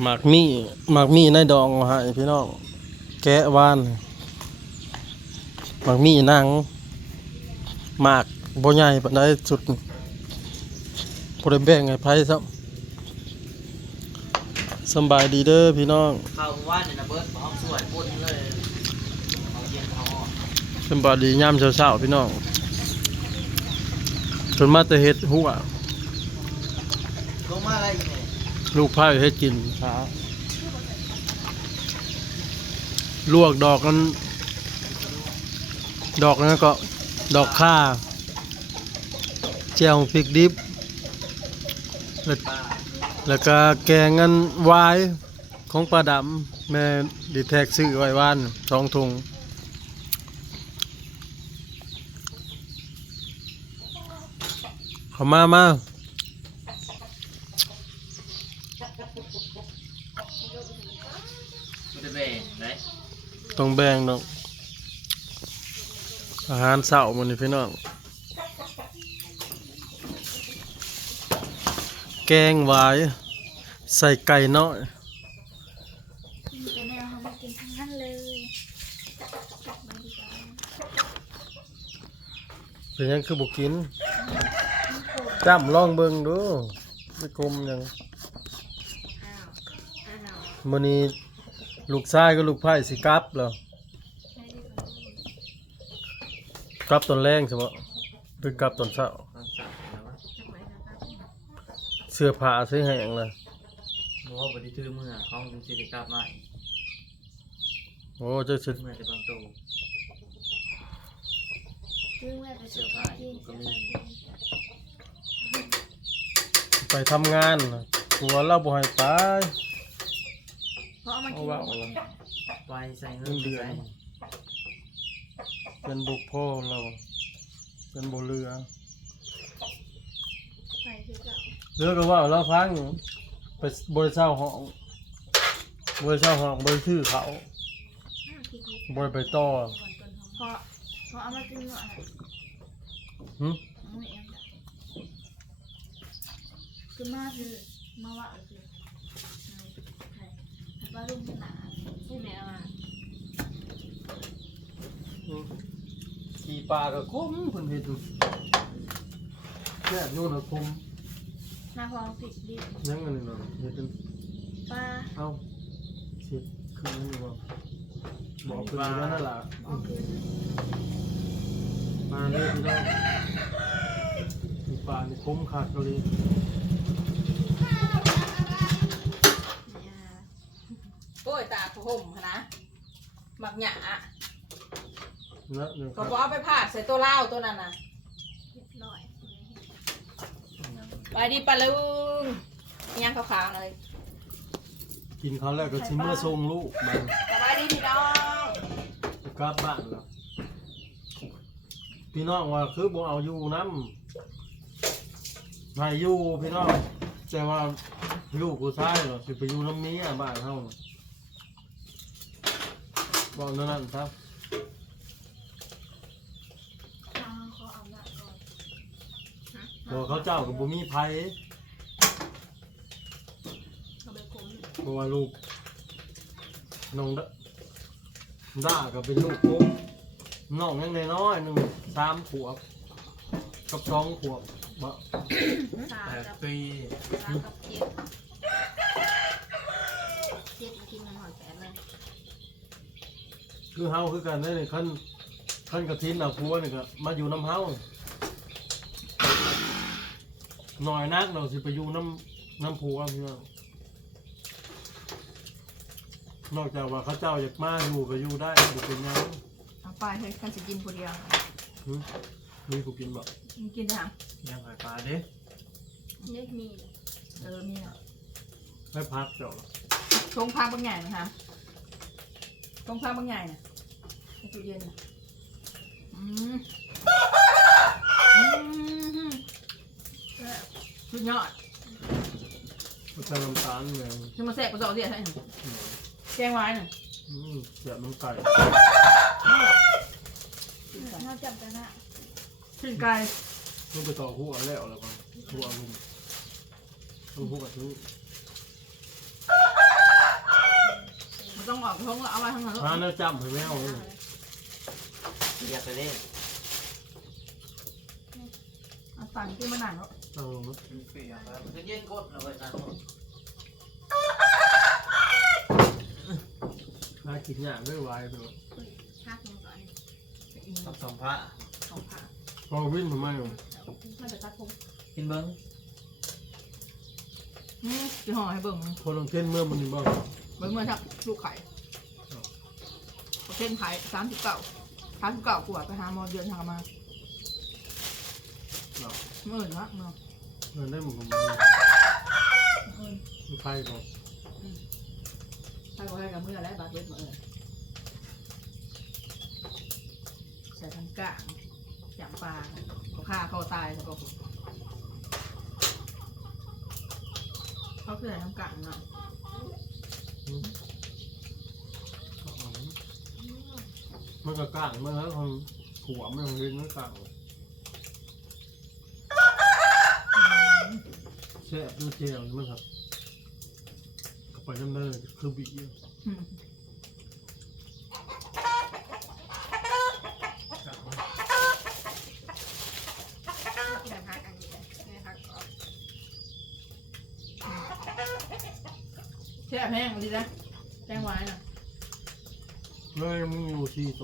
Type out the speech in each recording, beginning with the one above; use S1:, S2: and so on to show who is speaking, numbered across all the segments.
S1: หมากมี่หมากมี่ในดองเอาให้พี่น้องแกะว่านหมากมี่นางหมากบ่ใหญ่ปานใดสุดบ่ได้แบ่งให้ไผซ้ำสำบายดีเด้อพี่น้อง
S2: ข้าวว่านเนี่ยนะเบิร์ดห้องสวยปุ่นเลยเอาเย็นเอาออก
S1: สำบายดียามเช้าๆพี่น้องจนมาแต่เฮ็ดหัว
S2: ลงมาอะไรอีกเนี่ย
S1: ลูกไผ่ให้กินช้าลวกดอกนั้น ดอกนั้นก็ดอกข่าแจ่วพริกดิบ แล้ว
S2: ป้า
S1: แล้วก็แกงงันวายของปลาดำแม่ดีแท็กซื้อไว้ว่านสองถุงเขามามา
S2: ไม่ได้แบ่งไหน
S1: ต้องแบ่งน้องอาหารเช้ามันนี่พี่น้อง แกงหวายใส่ไก่น้อย
S3: เป็นแนวเขามากินทั้งนั้นเลยมาดีกว่า
S1: เป็นหยังคือบุกินจ้ำลองเบิ่งดูไม่กลมหยัง
S3: อ้าวอ้าว
S1: มื้อนี้ ลูกชายกับลูกไผ่สิกลับแล้ว
S3: ใช่ดีกว่าก
S1: ลับตอนแรงใช่บ่หรือกลับตอนเช้า
S2: ตอนสับนะวะ
S3: จักไว้นะครับ
S1: เสื้อผ้าซื้อแห้งเลย
S2: เพราะว่าบริทือเมื่อเขาจึงสิริกลับมาอีก
S1: โอ้เจะสิ
S2: เมื่อจะบางโต
S3: ซึ่งแม่ไปซื้อผ้าที่เสียตังค์
S1: ไปทำงานน่ะกลัวเราบ่ให้ไป
S3: เพราะเอามา
S1: เอา
S3: กิน
S1: ว่าเอาละ
S2: ไปใส่เงิ
S1: เงิ
S2: น
S1: นเดือน
S2: ใส่
S1: เป็นบุกพ่อเราเป็นบ่เรือ
S3: ไปคือเก่า
S1: เรือก็ว่าเราฟังไปบริเช่าห้องบริเช่าห้องบริชื่อเขา
S3: อ้าวคิดดี
S1: บริไปต่อ
S3: ก่อนต้นหอมเพราะเพราะเอามากินหน่อย
S1: หึ
S3: เอาไม่เองคือมาคือมาว่าเออคือใช่ ป้าลุงหนาใช่ไหมอะ
S1: ขี่ปลาก็คุ้มเพิ่นเฮ็ดอยู่แค่นู่นน่ะคุ้ม
S3: หน้าพองผิดดิ
S1: ยังอันนี้เนาะเฮ็ดเป็น
S3: ป้า
S1: เอ้าเสียคืออันนี้บ่บอกคือว่านั่นล่ะ
S3: อ๋อคือ
S1: มาเลยพี่น้องขี่ปลานี่คุ้มคักเลย
S3: เนี่ย
S4: โอ้ยตาผู้ ห่มนะหมักหยา
S1: นะเนี่ยค
S4: ก็
S1: รับ
S4: บอกเอาไปผ่าใส่ตัวเล่าตัวนั้นน่ะ
S3: เรียบร้อย
S4: ไปดีปะลุงอิหยังขาวๆหน่อย
S1: กินเขาวแล้วก็สิมเมื่อส่งลูกบัด
S4: สบายดีพี่น้อง
S1: จะกลับบ้านแล้วพี่น้องว่าคือบ่เอาอยู่นำให้อยู่พี่น้องแต่ว่าลูกกูชายเหรอสิไปอยู่น้ำเมียบ้านเฮา บอกนั่นนั่นครับ
S3: เอาขอเอาละก่อน
S1: บอกเขาเจ้ากับบ่มีไผ
S3: เอาไปคุ้ม
S1: เพราะว่าลูกน้องดด่าก็เป็นลูกผมน้องยังน้อยๆหนึ่งสามขวบกับสองขวบบ่
S3: สาม
S2: แปด
S3: กับ
S2: ปี
S3: สามกับเจ็ดเจ็ดกินมันหอยแปดเลย
S1: คือเฮาคือกันได้นี่ขั้นขั้นกระทินเอาผัวนี่ก็มาอยู่น้ำเฮาหน่อยนักเราสิไปอยู่น้ำน้ำผัวพี่น้องนอกจากว่าเขาเจ้าอยากมาอยู่ก็อยู่ได้บ่เป็นหยัง
S4: เอาไปเฮ้ยกันจะกินคนเดียว
S1: หึมีกูกินบ่
S4: มึงกินได้ยัง
S2: ยังหอยปลาเด้
S3: เล็กมี
S4: เออมีอะ
S1: ให้พักเจ้า
S4: ชงพักบางใหญ่นะคะ ชงพักบางใหญ่น่ะในตู้เย็นน่ะอืมอืมสุดยอด
S1: ก็ใส่น้ำตาลแม่ง
S4: จะมาแสบกระสอบเสียใช่ไหมแกงไว้น่ะ
S1: อืมเสียบน้ำไก่
S3: นอกจากนั้นอะ
S4: ขึ้นไกล
S1: ต้องไปต่อหัวแล้วแล้วก็หัวลุงต้องหัวทุก
S4: มันต้องออกท้องแล้วเอาไว้ข้างหลัง
S1: ร้านแล้วจำให้แมวเลย
S2: เรียกไปเล่น
S4: เอาตังค์ขึ้นมาหนังแล้ว
S1: เอา
S2: มันก็เย็นกดเลยนะ
S1: ถ้ากินอย่างด้วยไวายไปเลย
S3: ชักมันก่อน
S2: ต้องสองพระ
S4: สองผ้า
S1: พอวิ่งมาไม่หรอก
S4: น่าจะตัดผม
S2: กินเบิ้ง
S4: นี่จะห่อให้เบิ่ง
S1: คนลงเต้นเมื่อมันนี่บ้าง
S4: เบิ่งเมื่อทับลูกไข่เส้นไข่สามสิบเก้าสามสิบเก้ากว่าไปหาหมอเดือนทางมาเมื่อนะเนาะ
S1: เงินได้หมดผม
S4: เออ
S1: มันไฟก่อน
S4: ใช่ก็ให้กับเมื่อแล้วบาดเจ็บเมื่อใส่ทางกลางจังปลาเขาฆ่าเขาตายแล้วก็เขาคือใส่ทางกลางเนาะ
S1: มันก็กลางมันแล้วคนหัวมันเล่นมันกลางแช่ดูเจลมันครับก็ไปน้ำเนินคือบี
S4: อืม
S3: กินพักอันนี้เนี่ยพักก่อน
S4: แช่แห้งดีนะแจ้งไว้นะ
S1: เลยมึงอยู่ที่โต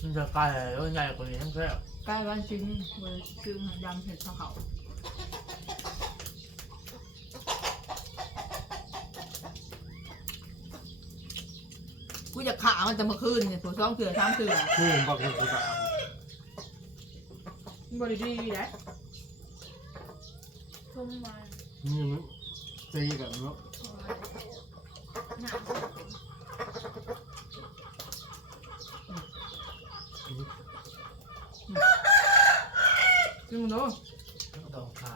S2: มัน จะไกลแล้วใหญ่กว่านี้ทั้งแค่
S4: ใกล้วันจริงเวลคือยำเห็ดชาเขากูจะขามันจะเมื่อคืนเนี่ยผัวซ้องเถื่อช้ำเถื่อ
S1: คู่บักกระตา
S4: บริดีแหละ
S3: ทุ่มวัน
S1: นี่มันตีกันเนาะ
S3: หนาว
S4: จึงดู
S2: ดอกขา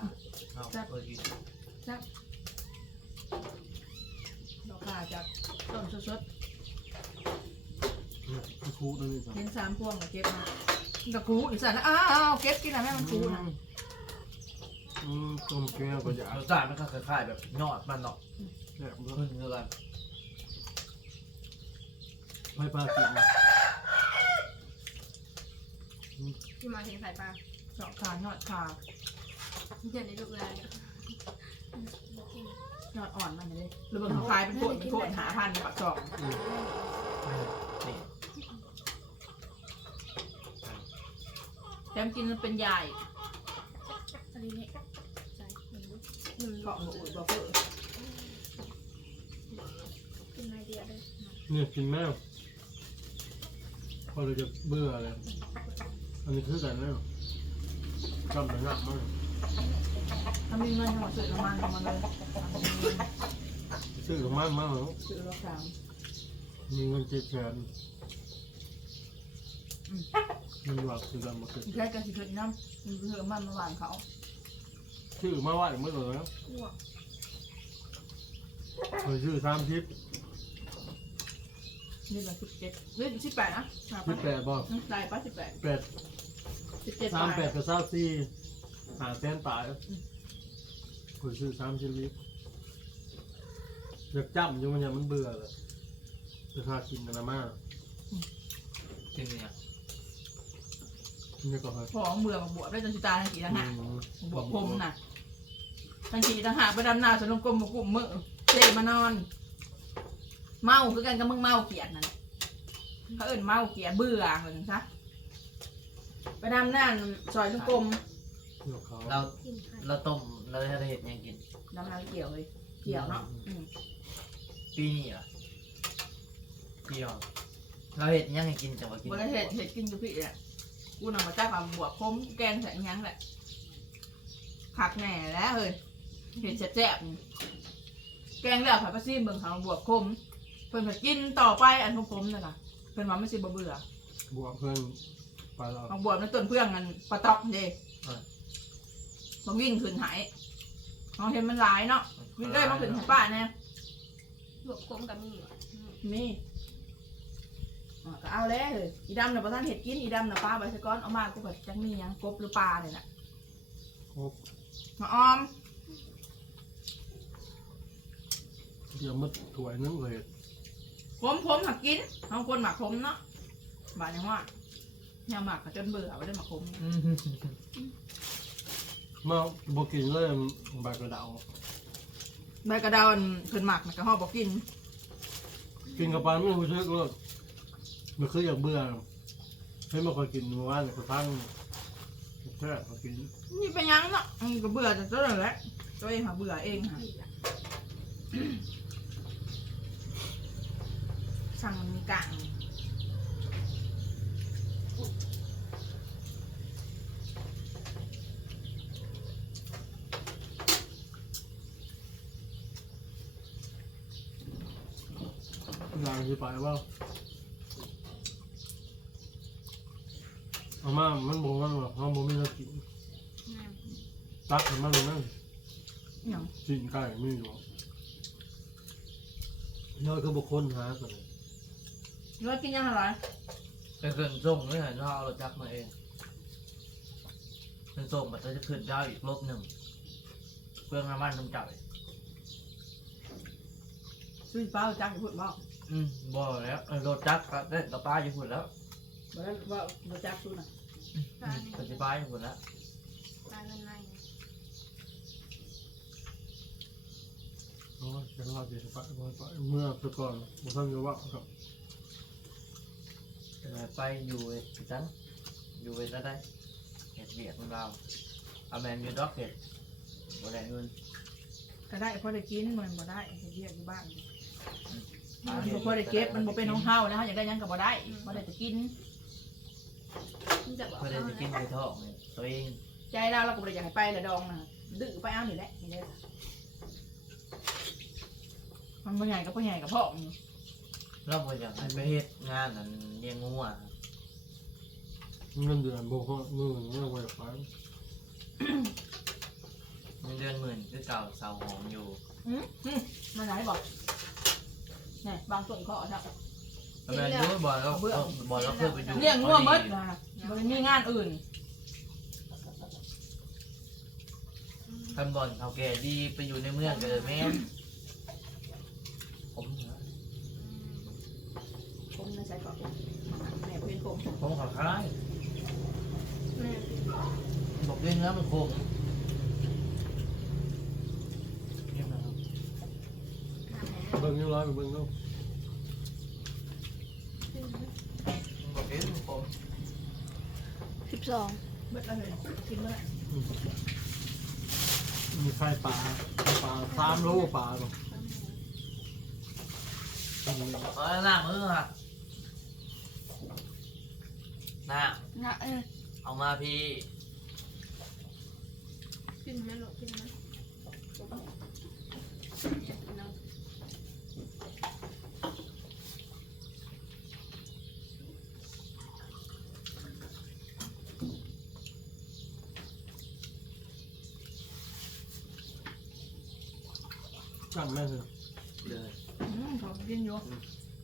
S2: เอาเปิดกิน
S4: ดอกขาจากต้นสด
S1: คือคู่นั่นเอง
S4: ๆเห็นสามพวงก็เก็บมาตะคูอีสันนะอ้าวเก็บกินนะแม่มันคูนะ
S1: อืมต้มแก้วก็อยาก
S2: รสชาติมันก็คล้ายๆแบบยอดมันเนาะ
S1: แซ่บเนาะ
S2: ขึ้นเงิน
S1: ไม่ปลากิน
S3: ที่มาถึงสายปลา
S4: ดอกขายอดขา
S3: เดี๋ยวในลูกเลยเนี่
S4: ยอดอ่อนมันเลยหรือเบิ่งเขาขายเป็นโคตรเป็นโคตรหาพันปักจอก
S2: นี่
S4: แถมกินมันเป็นใหญ่
S3: อันนี้เนี่ยใส่หนึ่งหนึ่ง
S4: เกาะหัวอุดบอกเพื่อ
S3: กินไอเดียเลย
S1: เนี่ยกินแม่พอเราจะเบื่อเลยอันนี้คือกันแล้ว จำหนักมาก
S4: ถ้ามีเงินหัวซื้อน้ำมันเอามาเลย
S1: ซื้อของมันมากแล้ว
S4: ซื้อรถสาม
S1: มีเงินเจ็ดแสนมันหลักคือกันมาเกิด
S4: แค่กระสิบเอ็ดน้ำมีเพื่อมันมาหวานเขา
S1: ชื่อมาไหวเมื่อไหร่แล้ว
S3: อ้วก
S1: เคยชื่อสามทิพย์
S4: นี่ละสิบเจ็ดเฮ้ยสิบแปดนะ
S1: สิบแปดบ่
S4: ได้ปะสิบแปด
S1: แปด
S4: สิบเจ็ด
S1: สาม
S4: บาท
S1: แปดกับสามสี่หาแสนตายเคยชื่อสามชิ้นลิตรอยากจำอยู่มันยังมันเบื่อเลยจะพากินกันนะมาก
S2: กินเนี่ย
S1: นี่ก็เคย
S4: ของเบื่อมาบวชได้จนสิตายทั้งกี่ทั้งหา
S1: อืม
S4: บวชพรมน่ะทั้งกี่ทั้งหาไปดำนาสนมกลมมากลุ่มมือเจมานอน เมาคือกันกับมึงเมาเกลียดนั่นแหละเขาเอิ่นเมาเกลียดเบื่อเหมือนกันซะ ไปดำน้าซอยทุกกลม
S1: เดี๋ยวเขา
S2: เรา
S3: กินไข่
S2: เราต้มเราจะเห็ดยังกิน
S4: ดำน้าเกี่ยวเลยเกี่ยวเนาะอืม
S2: ปีนี้เหรอปีอะเราเห็ดยังให้กินจังหวะกิน
S4: บริเห็ดเห็ดกินอยู่พี่แหละกูนำมาจ้าความบวกพรมแกงใส่หยังแหละขักแหน่แล้วเฮ้ยเห็ดแจ๊บๆนี่แกงแล้วผัดปลาซี่เบิ่งเขาบวกคมเพิ่นผัดกินต่อไปอันคมๆนั่นน่ะเพิ่นว่าไม่ใช่บ่เบื่อบ
S1: วกเพื่อน ไปแล้ว
S4: บางบวกในต้นเพื่องกันปลาตอกเด้บางวิ่งขึ้นหายมองเห็นมันหลายเนาะวิ่งได้มาขึ้นหายป้าแน่
S3: ลวกกลมกับมีอะ
S4: มีอะก็เอาแล้วเลยอีดำน่ะประทานเห็ดกินอีดำน่ะปลาใบสะก้อนเอามากูแบบจังมีหยังกบหรือปลาเนี่ยน่ะ
S1: ครบ
S4: มาออม
S1: เดี๋ยวมัดถวยนึงเลย
S4: ผมผมหักกินบางคนหมักผมเนาะบานยังว่า แนวหมักก็จนเบื่อไม่ได้หมักผม
S1: มาบอกกินเลยใบกระเดา
S4: ใบกระดานเพิ่นหมักมันก็ห่อบอกกิน
S1: กินกับปลาไม่รู้สึกเลยมันคืออย่างเบื่อให้มาคอยกินเมื่อวานเนี่ยกระทั่งแค่เขากิน
S4: นี่เป็นหยังเนาะอืมก็เบื่อแต่ตัวนั่นแหละตัวเองหาเบื่อเองค่ะสั่งมันมีกลาง
S1: นางที่ไปว่าเอามามันบอกว่าแบบเขาบอกไม่ได้กินตักให้มันเลยนั่น
S4: หยัง
S1: กินไก่ไม่อยู่ย่อยคือบุคคลหาก่อน
S4: แล้วกินยังอะไร
S2: ไปขึ้นส่งไม่เห็นเราเอารถจักรมาเองขึ้นส่งมันจะขึ้นดาวอีกลบหนึ่งเพื่องน้ำมันต้องจ่าย
S4: ซื้อเปล่าจักอย่าพูดเปล่า
S2: อืมบ่แล้วเออรถจักรก็ได้กับป้าอยู่พุ่นแล้ว
S4: บอกแล้วว่าบ่จักซื้อน่ะ
S2: อืมปัจจุบันอยู่พุ่นแล้ว
S3: ปลาเงินใน
S1: โอ้ยจะรอดเดี๋ยวไปไปไปเมื่อไปก่อนบุคคลจะว่าครับ
S2: ไปอยู่เว้ยพี่จันอยู่เว้ยแล้วได้เห็ดเบียดของเราเอาแมนยูด็อกเห็ดบ่ได้เงิน
S4: ก็ได้พอได้กินมันบ่ได้เฮ็ดเรียกอยู่บ้าน
S2: อ่า
S4: มันบ่พอได้เก็บมันบ่เป็นของเฮานะเฮาอยากได้หยังก็บ่ได้บ่ได้จะกิน
S3: มันจะบอก
S2: เพื่อได้
S3: เขา
S2: จะกิน
S3: แหละ
S2: ไปท้องเนี่ยตัวเอง
S4: ใจเราเราก็บ่ได้อยากให้ไปละดองน่ะดื้อไปเอานี่แหละนี่แหละมันบ่ใหญ่ก็บ่ใหญ่กับพ่อมัน
S2: เราบ่อยากให้ไปเฮ็ดงานนั้นเลี้ยงงูอะ
S1: เงินเดือนบุคคลมือเมื่อวันไป
S2: เงินเดือนหมื่นคือเก่าเสาหอมอยู่
S4: อืมอืมมาไหนบอกนี่บางส่วนเขาเอาครับ
S2: เอาแมนยูบ่เราเอาบ่เราเพื่อไปอยู่
S4: เลี้ยงงัวหมดนะมันมีงานอื่น
S2: คันบอลเท่าแก่ดีไปอยู่ในเมืองก็เลยแม่นผมเหรอ
S4: ผมในใส่ก่อนแม่เป็น ผม
S2: ผมขอคล้าย
S3: แม่
S2: บอกเล่นแล้วมันคงเรียบร้อยครับ
S1: เบิ่งอยังร้อยไปเบิ่งลูก
S2: บอกเล่นมันคง
S3: สิบสอง
S4: เบิดเลยกินเมื่อไหร่
S1: มีไข่ปลาปลาสามโลปลาบ่
S2: เอาหน้ามือค่ะ หน้า
S3: นะเออ
S2: เอามาพี่
S3: กินไหมลูกกินไหมน้อง
S1: จังแม่เลย
S2: เลย
S4: อืมเขากินอยู่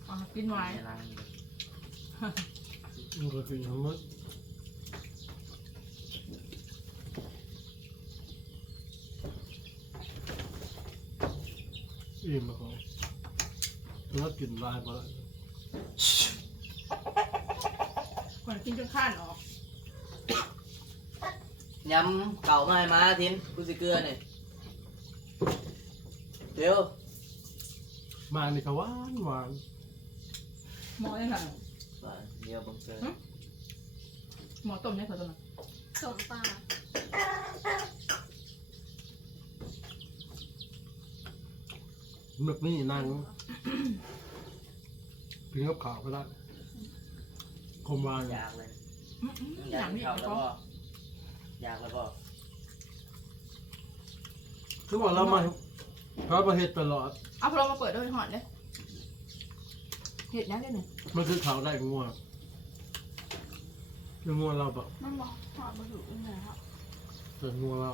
S4: อะกินไว้
S2: ในรังเลย
S1: มันก็กินทั้งหมดอิ่มแล้วก็แล้วกินลายไปแล้ว
S4: ก่อนกินจนข้านออก
S2: ย้ำเก่ามาให้มาทินกูสิเกลือเนี่ยเดี๋ยว
S1: มานี่ก็หวานหวาน
S4: หมอยั งไง
S2: เดี๋ยวบังเกิด
S4: หมอต้มยังไงตัวนั้น
S3: สมปลา
S1: แบบนี้นั่งกินกับข้าวก็ได้คมหวาน
S2: อยากเลย
S4: อืมอืมอ
S2: อยา
S4: ย่ากงนี้
S2: เข้า
S4: เอา
S2: แล้ว
S4: ก็
S2: ก็อยากแล้วก็
S1: คือว่าเรามาเรามาเฮ็ดตลอด
S4: เอาพลอมาเปิดด้วยหอดเลยเห็ดยังได้เนี่ย
S1: มันคือข้าวได้งัวคืองัวเราแบบ
S3: มันบอกถอดมาถูกยังไงครับ
S1: เป็นงัวเรา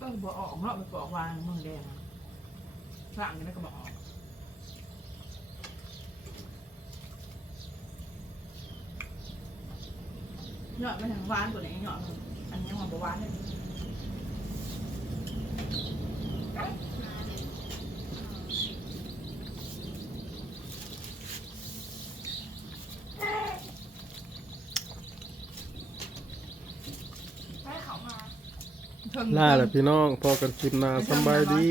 S4: ก็บอกออกเพราะมันบอกวางเมืองแดงอะฝรั่งนี่ก็บอกออกหยอดไปถึงหวานกว่านี้หยอด อันนี้หวานกว่าหวานเลย
S3: มาเดี๋ยวไปเขามา
S4: เพิ่ง
S1: ล่าแหละพี่น้องพอกันคลิปหน้าสำบายดี